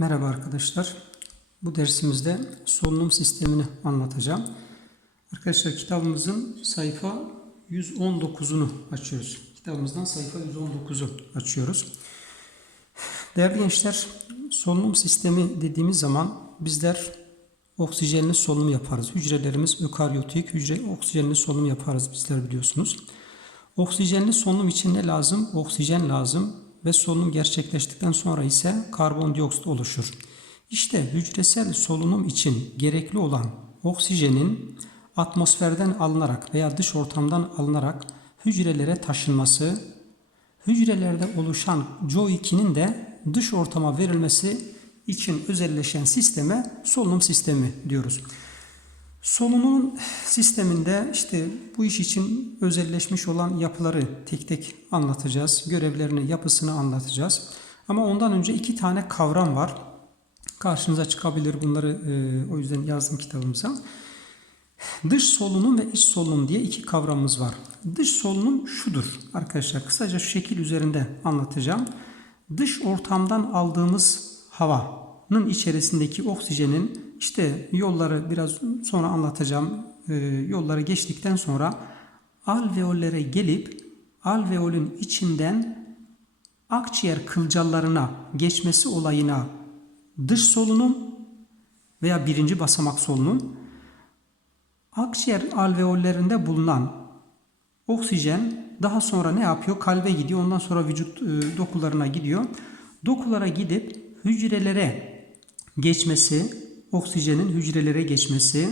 Merhaba arkadaşlar. Bu dersimizde solunum sistemini anlatacağım. Arkadaşlar kitabımızın sayfa 119'unu açıyoruz. Kitabımızdan sayfa 119'u açıyoruz. Değerli gençler, solunum sistemi dediğimiz zaman bizler oksijenli solunum yaparız. Hücrelerimiz ökaryotik hücre oksijenli solunum yaparız bizler biliyorsunuz. Oksijenli solunum için ne lazım? Oksijen lazım ve solunum gerçekleştikten sonra ise karbondioksit oluşur. İşte hücresel solunum için gerekli olan oksijenin atmosferden alınarak veya dış ortamdan alınarak hücrelere taşınması, hücrelerde oluşan CO2'nin de dış ortama verilmesi için özelleşen sisteme solunum sistemi diyoruz. Solunum sisteminde işte bu iş için özelleşmiş olan yapıları tek tek anlatacağız. Görevlerini, yapısını anlatacağız. Ama ondan önce iki tane kavram var. Karşınıza çıkabilir bunları e, o yüzden yazdım kitabımıza. Dış solunum ve iç solunum diye iki kavramımız var. Dış solunum şudur arkadaşlar. Kısaca şu şekil üzerinde anlatacağım. Dış ortamdan aldığımız havanın içerisindeki oksijenin işte yolları biraz sonra anlatacağım. E, yolları geçtikten sonra alveollere gelip alveolün içinden akciğer kılcallarına geçmesi olayına dış solunum veya birinci basamak solunum akciğer alveollerinde bulunan oksijen daha sonra ne yapıyor? Kalbe gidiyor. Ondan sonra vücut e, dokularına gidiyor. Dokulara gidip hücrelere geçmesi, oksijenin hücrelere geçmesi,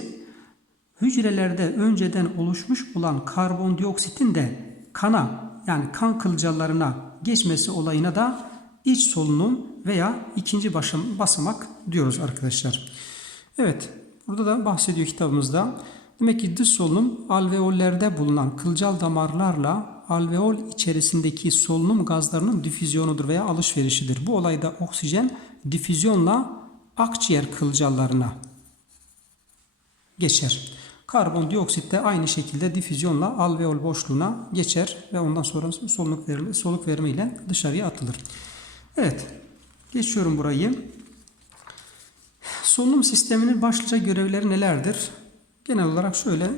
hücrelerde önceden oluşmuş olan karbondioksitin de kana yani kan kılcallarına geçmesi olayına da iç solunum veya ikinci basamak diyoruz arkadaşlar. Evet, burada da bahsediyor kitabımızda. Demek ki dış solunum alveollerde bulunan kılcal damarlarla alveol içerisindeki solunum gazlarının difüzyonudur veya alışverişidir. Bu olayda oksijen difüzyonla akciğer kılcallarına geçer. Karbondioksit de aynı şekilde difüzyonla alveol boşluğuna geçer ve ondan sonra solunum verimi, soluk verimi ile dışarıya atılır. Evet, geçiyorum burayı. Solunum sisteminin başlıca görevleri nelerdir? Genel olarak şöyle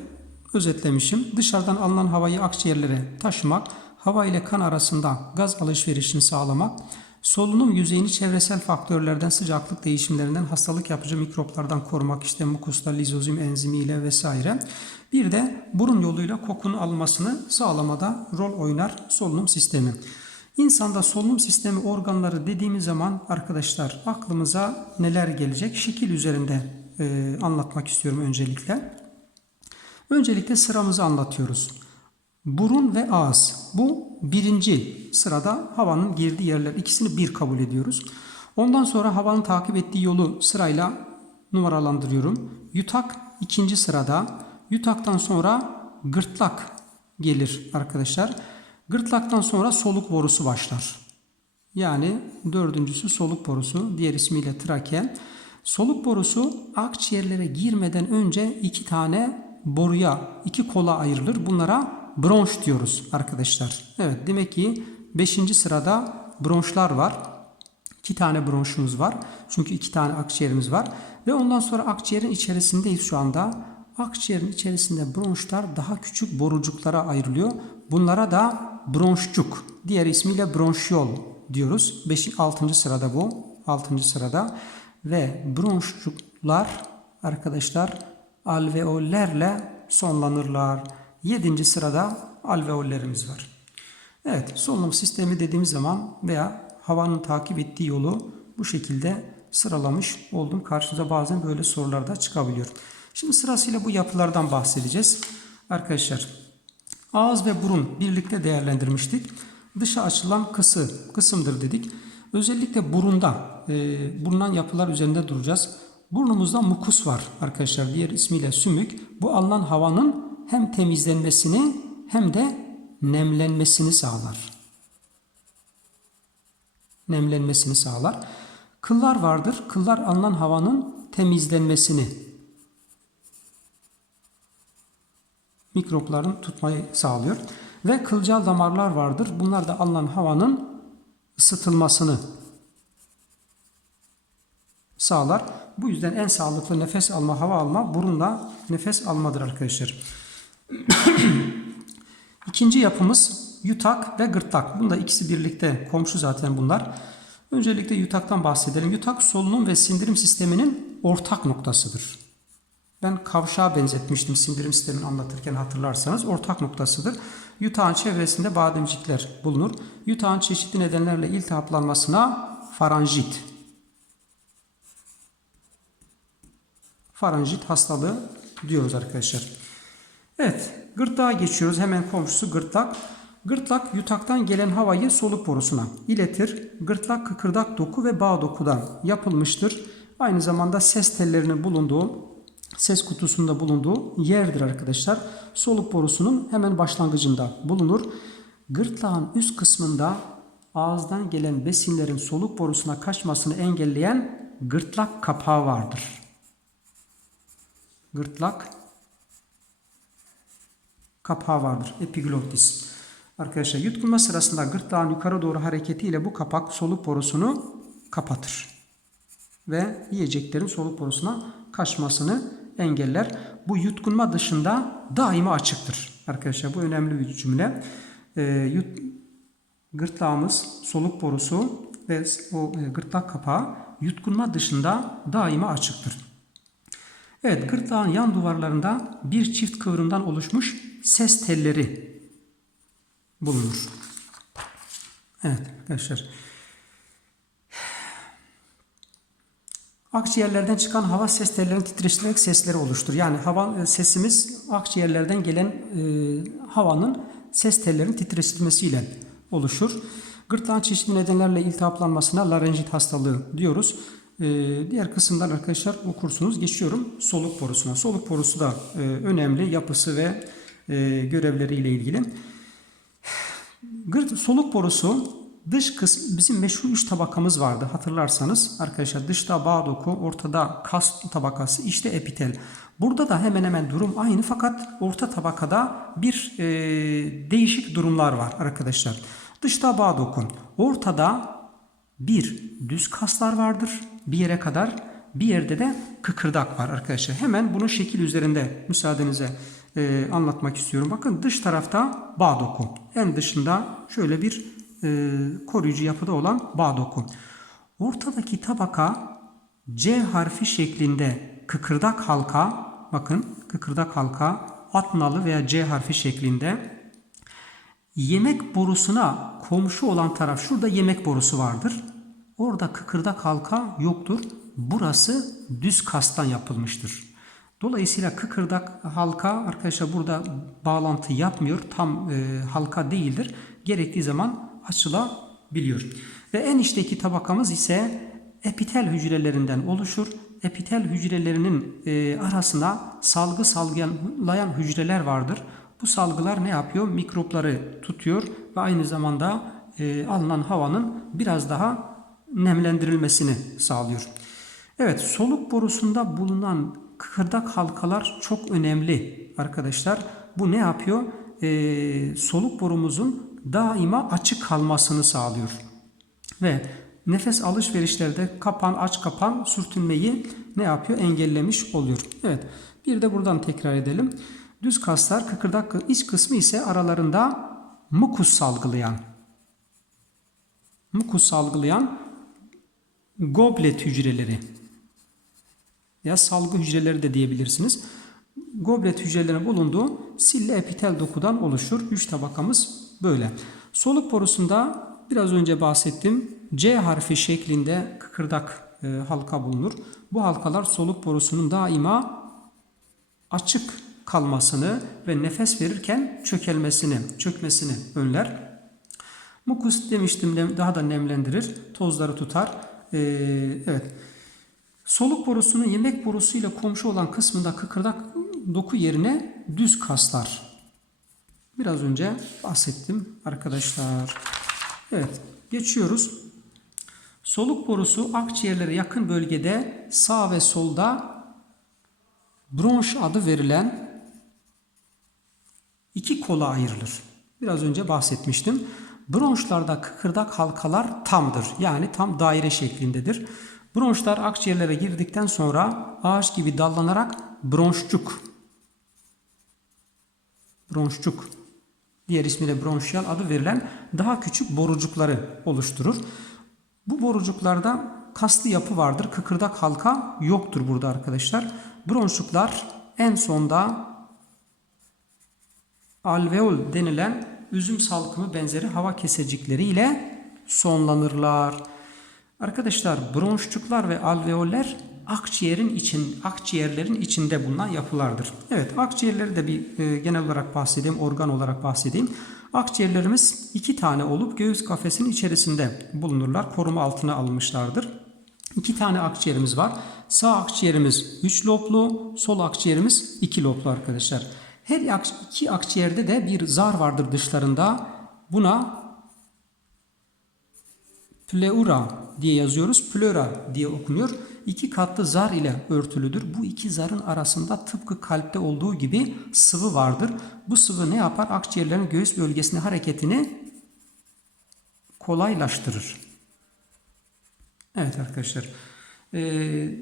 özetlemişim. Dışarıdan alınan havayı akciğerlere taşımak, hava ile kan arasında gaz alışverişini sağlamak, solunum yüzeyini çevresel faktörlerden, sıcaklık değişimlerinden, hastalık yapıcı mikroplardan korumak, işte mukosta lizozim enzimiyle vesaire. Bir de burun yoluyla kokunun alınmasını sağlamada rol oynar solunum sistemi. İnsanda solunum sistemi organları dediğimiz zaman arkadaşlar aklımıza neler gelecek? Şekil üzerinde e, anlatmak istiyorum öncelikle. Öncelikle sıramızı anlatıyoruz. Burun ve ağız. Bu birinci sırada havanın girdiği yerler. İkisini bir kabul ediyoruz. Ondan sonra havanın takip ettiği yolu sırayla numaralandırıyorum. Yutak ikinci sırada. Yutaktan sonra gırtlak gelir arkadaşlar. Gırtlaktan sonra soluk borusu başlar. Yani dördüncüsü soluk borusu, diğer ismiyle trake. Soluk borusu akciğerlere girmeden önce iki tane boruya, iki kola ayrılır. Bunlara bronş diyoruz arkadaşlar. Evet demek ki 5. sırada bronşlar var. İki tane bronşumuz var. Çünkü iki tane akciğerimiz var. Ve ondan sonra akciğerin içerisindeyiz şu anda. Akciğerin içerisinde bronşlar daha küçük borucuklara ayrılıyor. Bunlara da bronşçuk, diğer ismiyle bronşiyol diyoruz. 5. 6. sırada bu. 6. sırada ve bronşçuklar arkadaşlar alveollerle sonlanırlar. 7. sırada alveollerimiz var. Evet, solunum sistemi dediğimiz zaman veya havanın takip ettiği yolu bu şekilde sıralamış oldum. Karşınıza bazen böyle sorular da çıkabiliyor. Şimdi sırasıyla bu yapılardan bahsedeceğiz. Arkadaşlar ağız ve burun birlikte değerlendirmiştik. Dışa açılan kısı, kısımdır dedik. Özellikle burunda e, bulunan yapılar üzerinde duracağız. Burnumuzda mukus var arkadaşlar. Diğer ismiyle sümük. Bu alınan havanın hem temizlenmesini hem de nemlenmesini sağlar. Nemlenmesini sağlar. Kıllar vardır. Kıllar alınan havanın temizlenmesini, mikropların tutmayı sağlıyor. Ve kılcal damarlar vardır. Bunlar da alınan havanın ısıtılmasını sağlar. Bu yüzden en sağlıklı nefes alma, hava alma burunla nefes almadır arkadaşlar. İkinci yapımız yutak ve gırtlak. Bunda ikisi birlikte komşu zaten bunlar. Öncelikle yutaktan bahsedelim. Yutak solunum ve sindirim sisteminin ortak noktasıdır. Ben kavşağa benzetmiştim sindirim sistemini anlatırken hatırlarsanız ortak noktasıdır. Yutağın çevresinde bademcikler bulunur. Yutağın çeşitli nedenlerle iltihaplanmasına faranjit. Faranjit hastalığı diyoruz arkadaşlar. Evet, gırtlağa geçiyoruz. Hemen komşusu gırtlak. Gırtlak yutaktan gelen havayı soluk borusuna iletir. Gırtlak kıkırdak doku ve bağ dokudan yapılmıştır. Aynı zamanda ses tellerinin bulunduğu, ses kutusunda bulunduğu yerdir arkadaşlar. Soluk borusunun hemen başlangıcında bulunur. Gırtlağın üst kısmında ağızdan gelen besinlerin soluk borusuna kaçmasını engelleyen gırtlak kapağı vardır. Gırtlak kapağı vardır. Epiglottis. Arkadaşlar yutkunma sırasında gırtlağın yukarı doğru hareketiyle bu kapak soluk borusunu kapatır. Ve yiyeceklerin soluk borusuna kaçmasını engeller. Bu yutkunma dışında daima açıktır. Arkadaşlar bu önemli bir cümle. Ee, yut, gırtlağımız, soluk borusu ve o e, gırtlak kapağı yutkunma dışında daima açıktır. Evet, gırtlağın yan duvarlarında bir çift kıvrımdan oluşmuş ses telleri bulunur. Evet arkadaşlar. Akciğerlerden çıkan hava ses tellerini titreştirerek sesleri oluştur. Yani hava sesimiz akciğerlerden gelen e, havanın ses tellerinin titreştirmesiyle oluşur. Gırtlağın çeşitli nedenlerle iltihaplanmasına larenjit hastalığı diyoruz. Ee, diğer kısımdan arkadaşlar okursunuz. Geçiyorum soluk borusuna. Soluk borusu da e, önemli yapısı ve e, görevleriyle ilgili. Gırt, soluk borusu dış kısım bizim meşhur üç tabakamız vardı hatırlarsanız arkadaşlar dışta bağ doku ortada kas tabakası işte epitel. Burada da hemen hemen durum aynı fakat orta tabakada bir e, değişik durumlar var arkadaşlar. Dışta bağ doku ortada bir düz kaslar vardır bir yere kadar bir yerde de kıkırdak var arkadaşlar. Hemen bunu şekil üzerinde müsaadenize e, anlatmak istiyorum. Bakın dış tarafta bağ doku. En dışında şöyle bir e, koruyucu yapıda olan bağ doku. Ortadaki tabaka C harfi şeklinde kıkırdak halka bakın kıkırdak halka atnalı veya C harfi şeklinde yemek borusuna komşu olan taraf şurada yemek borusu vardır. Orada kıkırdak halka yoktur. Burası düz kastan yapılmıştır. Dolayısıyla kıkırdak halka arkadaşlar burada bağlantı yapmıyor. Tam e, halka değildir. Gerektiği zaman açılabiliyor. Ve en içteki tabakamız ise epitel hücrelerinden oluşur. Epitel hücrelerinin e, arasına salgı salgılayan hücreler vardır. Bu salgılar ne yapıyor? Mikropları tutuyor ve aynı zamanda e, alınan havanın biraz daha nemlendirilmesini sağlıyor. Evet soluk borusunda bulunan kıkırdak halkalar çok önemli arkadaşlar. Bu ne yapıyor? Ee, soluk borumuzun daima açık kalmasını sağlıyor. Ve nefes alışverişlerde kapan aç kapan sürtünmeyi ne yapıyor? Engellemiş oluyor. Evet bir de buradan tekrar edelim. Düz kaslar kıkırdak iç kısmı ise aralarında mukus salgılayan mukus salgılayan goblet hücreleri ya salgı hücreleri de diyebilirsiniz. Goblet hücrelerinin bulunduğu sille epitel dokudan oluşur. Üç tabakamız böyle. Soluk borusunda biraz önce bahsettim. C harfi şeklinde kıkırdak e, halka bulunur. Bu halkalar soluk borusunun daima açık kalmasını ve nefes verirken çökelmesini, çökmesini önler. Mukus demiştim daha da nemlendirir, tozları tutar. Ee, evet. Soluk borusunun yemek borusuyla komşu olan kısmında kıkırdak doku yerine düz kaslar. Biraz önce bahsettim arkadaşlar. Evet geçiyoruz. Soluk borusu akciğerlere yakın bölgede sağ ve solda bronş adı verilen iki kola ayrılır. Biraz önce bahsetmiştim. Bronşlarda kıkırdak halkalar tamdır. Yani tam daire şeklindedir. Bronşlar akciğerlere girdikten sonra ağaç gibi dallanarak bronşçuk bronşçuk diğer ismiyle bronşiyal adı verilen daha küçük borucukları oluşturur. Bu borucuklarda kaslı yapı vardır. Kıkırdak halka yoktur burada arkadaşlar. Bronşçuklar en sonda alveol denilen üzüm salkımı benzeri hava kesecikleri ile sonlanırlar. Arkadaşlar bronşçuklar ve alveoller akciğerin için akciğerlerin içinde bulunan yapılardır. Evet akciğerleri de bir e, genel olarak bahsedeyim, organ olarak bahsedeyim. Akciğerlerimiz iki tane olup göğüs kafesinin içerisinde bulunurlar. Koruma altına alınmışlardır. İki tane akciğerimiz var. Sağ akciğerimiz 3 loblu, sol akciğerimiz 2 loblu arkadaşlar. Her iki akciğerde de bir zar vardır dışlarında. Buna pleura diye yazıyoruz. Pleura diye okunuyor. İki katlı zar ile örtülüdür. Bu iki zarın arasında tıpkı kalpte olduğu gibi sıvı vardır. Bu sıvı ne yapar? Akciğerlerin göğüs bölgesinde hareketini kolaylaştırır. Evet arkadaşlar. Ee,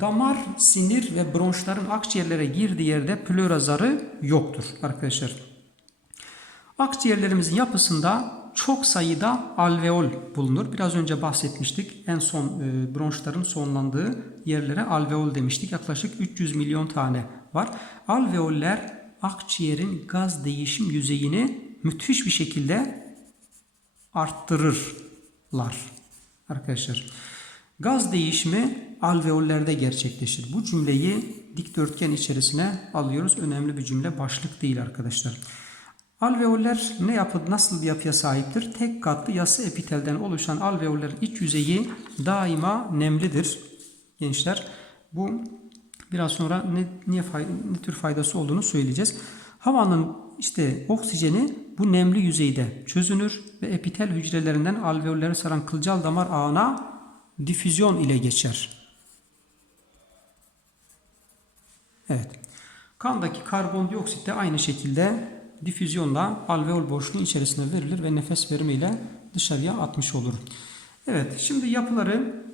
damar, sinir ve bronşların akciğerlere girdiği yerde pleura zarı yoktur arkadaşlar. Akciğerlerimizin yapısında çok sayıda alveol bulunur. Biraz önce bahsetmiştik. En son e, bronşların sonlandığı yerlere alveol demiştik. Yaklaşık 300 milyon tane var. Alveoller akciğerin gaz değişim yüzeyini müthiş bir şekilde arttırırlar. Arkadaşlar gaz değişimi alveollerde gerçekleşir. Bu cümleyi dikdörtgen içerisine alıyoruz. Önemli bir cümle başlık değil arkadaşlar. Alveoller ne yapı, nasıl bir yapıya sahiptir? Tek katlı yası epitelden oluşan alveollerin iç yüzeyi daima nemlidir. Gençler bu biraz sonra ne, niye fay, ne tür faydası olduğunu söyleyeceğiz. Havanın işte oksijeni bu nemli yüzeyde çözünür ve epitel hücrelerinden alveolleri saran kılcal damar ağına difüzyon ile geçer. Evet. Kandaki karbondioksit de aynı şekilde difüzyonla alveol boşluğu içerisine verilir ve nefes verimiyle dışarıya atmış olur. Evet şimdi yapıları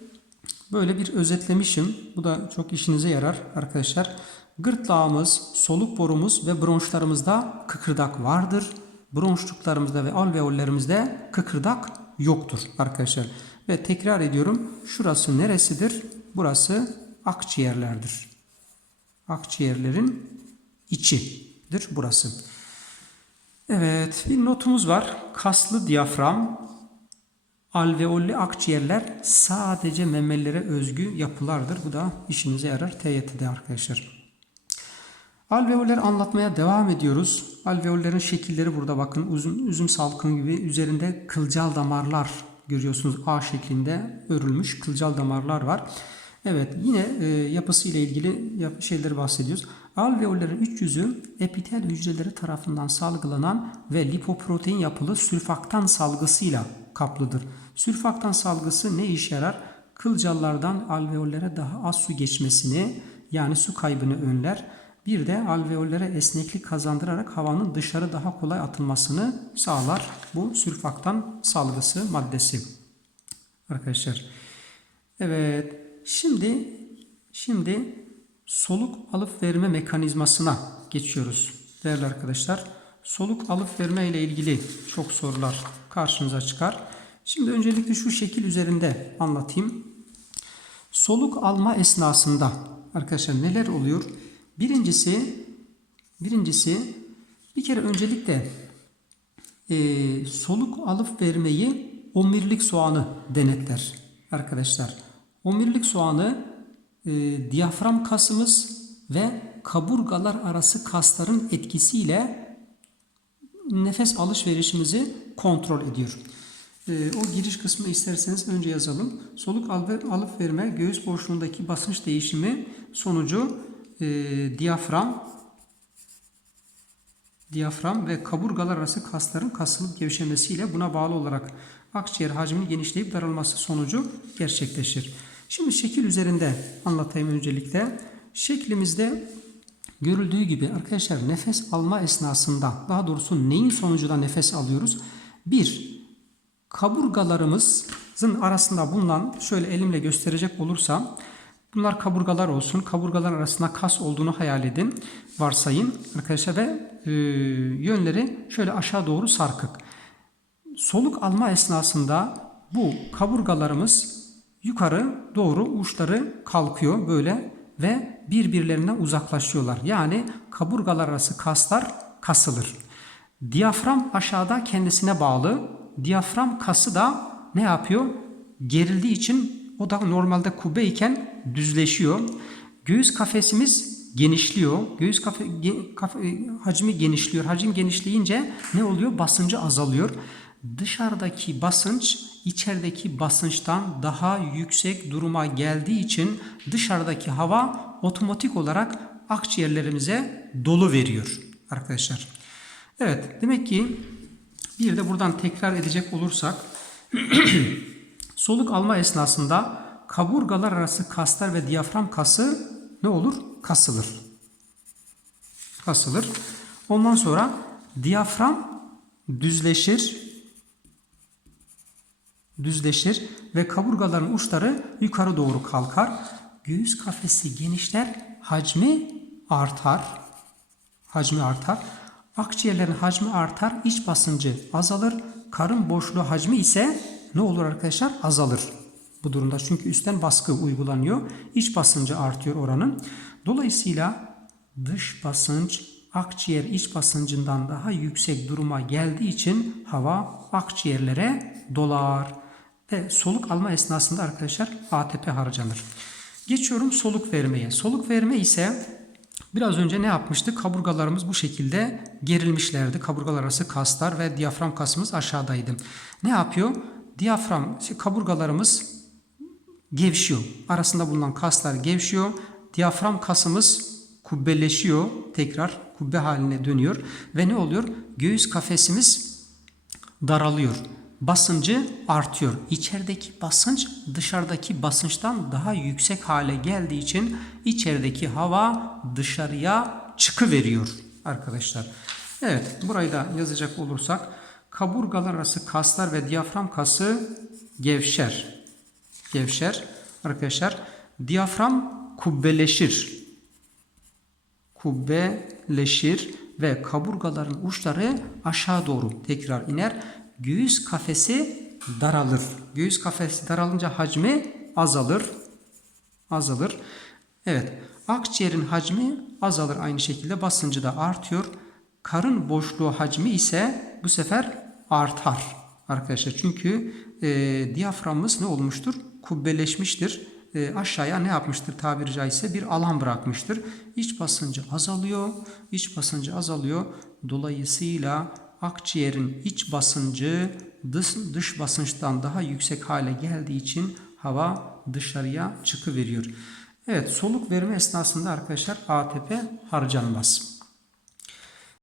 böyle bir özetlemişim. Bu da çok işinize yarar arkadaşlar. Gırtlağımız, soluk borumuz ve bronşlarımızda kıkırdak vardır. Bronşçuklarımızda ve alveollerimizde kıkırdak yoktur arkadaşlar. Ve tekrar ediyorum şurası neresidir? Burası akciğerlerdir. Akciğerlerin içidir burası. Evet bir notumuz var. Kaslı diyafram, alveolli akciğerler sadece memelilere özgü yapılardır. Bu da işinize yarar TYT'de arkadaşlar. Alveoller anlatmaya devam ediyoruz. Alveollerin şekilleri burada bakın. Üzüm, üzüm salkımı gibi üzerinde kılcal damarlar görüyorsunuz. A şeklinde örülmüş kılcal damarlar var. Evet yine e, yapısı ile ilgili yap şeyleri bahsediyoruz. Alveollerin üç yüzü epitel hücreleri tarafından salgılanan ve lipoprotein yapılı sülfaktan salgısıyla kaplıdır. Sülfaktan salgısı ne işe yarar? Kılcallardan alveollere daha az su geçmesini yani su kaybını önler. Bir de alveollere esneklik kazandırarak havanın dışarı daha kolay atılmasını sağlar. Bu sülfaktan salgısı maddesi. Arkadaşlar. Evet. Şimdi şimdi soluk alıp verme mekanizmasına geçiyoruz. Değerli arkadaşlar. Soluk alıp verme ile ilgili çok sorular karşınıza çıkar. Şimdi öncelikle şu şekil üzerinde anlatayım. Soluk alma esnasında arkadaşlar neler oluyor? Birincisi birincisi bir kere öncelikle e, soluk alıp vermeyi omirlik soğanı denetler arkadaşlar. Omirlik soğanı e, diyafram kasımız ve kaburgalar arası kasların etkisiyle nefes alışverişimizi kontrol ediyor. E, o giriş kısmı isterseniz önce yazalım. Soluk alıp verme göğüs boşluğundaki basınç değişimi sonucu e, diyafram diyafram ve kaburgalar arası kasların kasılıp gevşemesiyle buna bağlı olarak akciğer hacminin genişleyip daralması sonucu gerçekleşir. Şimdi şekil üzerinde anlatayım öncelikle. Şeklimizde görüldüğü gibi arkadaşlar nefes alma esnasında daha doğrusu neyin sonucunda nefes alıyoruz? Bir, kaburgalarımızın arasında bulunan şöyle elimle gösterecek olursam bunlar kaburgalar olsun. Kaburgalar arasında kas olduğunu hayal edin. Varsayın arkadaşlar ve e, yönleri şöyle aşağı doğru sarkık. Soluk alma esnasında bu kaburgalarımız yukarı doğru uçları kalkıyor böyle ve birbirlerinden uzaklaşıyorlar. Yani kaburgalar arası kaslar kasılır. Diyafram aşağıda kendisine bağlı. Diyafram kası da ne yapıyor? Gerildiği için o da normalde kubbe iken düzleşiyor. Göğüs kafesimiz genişliyor. Göğüs kafe, ge- kafe- hacmi genişliyor. Hacim genişleyince ne oluyor? Basıncı azalıyor. Dışarıdaki basınç içerideki basınçtan daha yüksek duruma geldiği için dışarıdaki hava otomatik olarak akciğerlerimize dolu veriyor arkadaşlar. Evet demek ki bir de buradan tekrar edecek olursak soluk alma esnasında kaburgalar arası kaslar ve diyafram kası ne olur? Kasılır. Kasılır. Ondan sonra diyafram düzleşir. Düzleşir ve kaburgaların uçları yukarı doğru kalkar. Göğüs kafesi genişler, hacmi artar. Hacmi artar. Akciğerlerin hacmi artar, iç basıncı azalır. Karın boşluğu hacmi ise ne olur arkadaşlar? Azalır. Bu durumda çünkü üstten baskı uygulanıyor. İç basıncı artıyor oranın. Dolayısıyla dış basınç akciğer iç basıncından daha yüksek duruma geldiği için hava akciğerlere dolar ve soluk alma esnasında arkadaşlar ATP harcanır. Geçiyorum soluk vermeye. Soluk verme ise biraz önce ne yapmıştık? Kaburgalarımız bu şekilde gerilmişlerdi. Kaburgalar arası kaslar ve diyafram kasımız aşağıdaydı. Ne yapıyor? Diyafram kaburgalarımız gevşiyor. Arasında bulunan kaslar gevşiyor. Diyafram kasımız kubbeleşiyor. Tekrar kubbe haline dönüyor. Ve ne oluyor? Göğüs kafesimiz daralıyor. Basıncı artıyor. İçerideki basınç dışarıdaki basınçtan daha yüksek hale geldiği için içerideki hava dışarıya çıkıveriyor arkadaşlar. Evet burayı da yazacak olursak kaburgalar arası kaslar ve diyafram kası gevşer gevşer. Arkadaşlar diyafram kubbeleşir. Kubbeleşir ve kaburgaların uçları aşağı doğru tekrar iner. Göğüs kafesi daralır. Göğüs kafesi daralınca hacmi azalır. Azalır. Evet. Akciğerin hacmi azalır aynı şekilde basıncı da artıyor. Karın boşluğu hacmi ise bu sefer artar arkadaşlar. Çünkü e, diyaframımız ne olmuştur? Kubbeleşmiştir. E, aşağıya ne yapmıştır tabiri caizse bir alan bırakmıştır. İç basıncı azalıyor. İç basıncı azalıyor. Dolayısıyla akciğerin iç basıncı dış, dış basınçtan daha yüksek hale geldiği için hava dışarıya çıkıveriyor. Evet soluk verme esnasında arkadaşlar ATP harcanmaz.